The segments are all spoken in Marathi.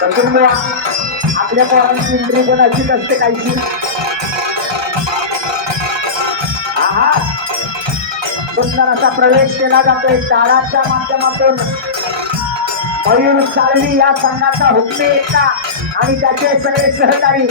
त्याच्यामुळे आपल्या पोरांची इंट्री पण अशीच असते काहीची आहा. सुंदर असा प्रवेश केला जातोय. टाळाच्या माध्यमातून. मयूर साळवी या संघाचा हुकमी एकटा आणि त्याचे सगळे सहकारी.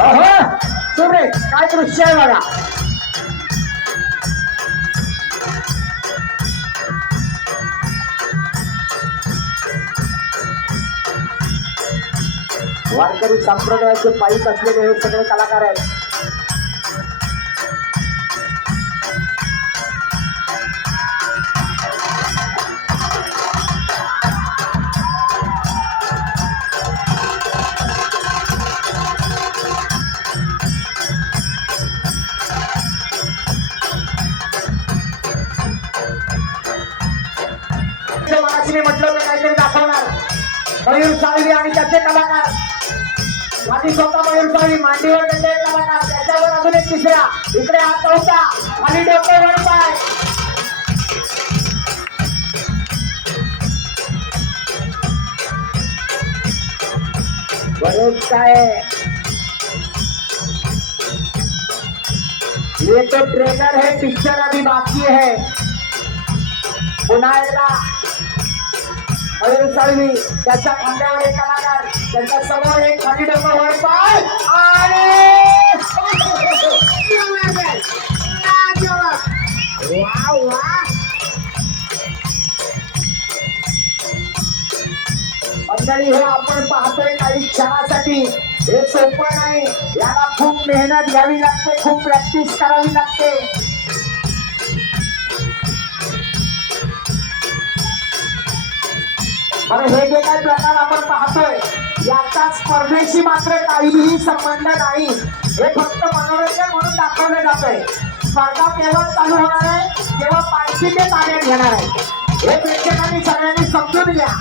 तुम्ही काय दृश्य आहे बघा? वारकरी संप्रदायाचे पायीक असलेले हे सगळे कलाकार आहेत. म्हटलं तर काहीतरी दाखवणार. मयूर साळवी आणि त्याचे कलाकार. माझी स्वतः मयूर साळवी मांडीवर त्याचे कलाकार. त्याच्यावर अजून एक तिसरा. इकडे हात चौथा. आणि डोकं वर पाय. बरेच काय ये तो ट्रेलर है पिक्चर अभी बाकी है पुन्हा एकदा त्याच्या खांद्यावर एक कलाकार त्याच्यासमोर एक खाली डोकं वर पाय आणि वा वा मंडळी हे आपण पाहतोय काही क्षणासाठी हे सोपं नाही. याला खूप मेहनत घ्यावी लागते खूप प्रॅक्टिस करावी लागते. आणि हे जे काही प्रकार आपण पाहतोय याचा स्पर्धेशी मात्र काहीही संबंध नाही. हे फक्त मनोरंजन म्हणून दाखवलं जात आहे स्पर्धा केव्हा चालू होणार आहे? तेव्हा पालखी ते ताब्यात घेणार आहे? हे प्रेक्षकांनी सगळ्यांनी समजून घ्या.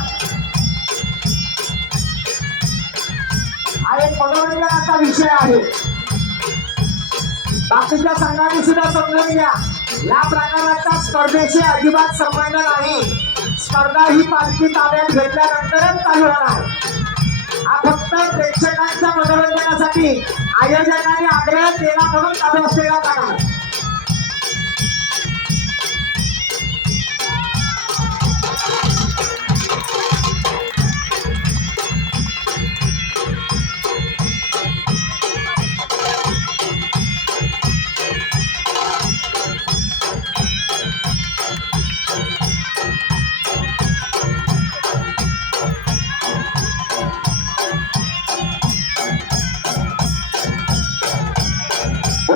हा एक मनोरंजनाचा विषय आहे. बाकीच्या संघाने सुद्धा समजून घ्या. या प्रकाराचा स्पर्धेशी अजिबात संबंध नाही. स्पर्धा ही पालखी ताब्यात घेतल्यानंतरच चालू होणार. हा फक्त प्रेक्षकांच्या मनोरंजनासाठी आयोजकांनी आग्रह केला म्हणून चालू असलेला जाणार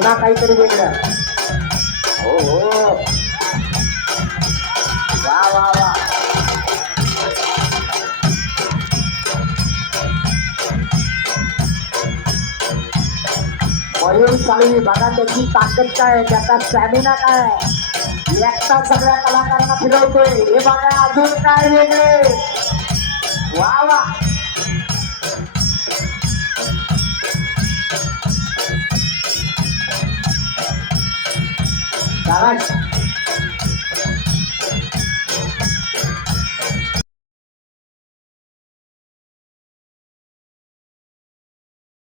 पुन्हा काहीतरी वेगळं. हो हो. वा वा वा. मयूर साळवी बघा त्याची ताकद काय त्याचा स्टॅमिना काय. एकटा सगळ्या कलाकारांना फिरवतोय. हे बघा अजून काय वेगळे. वा वा. Relax.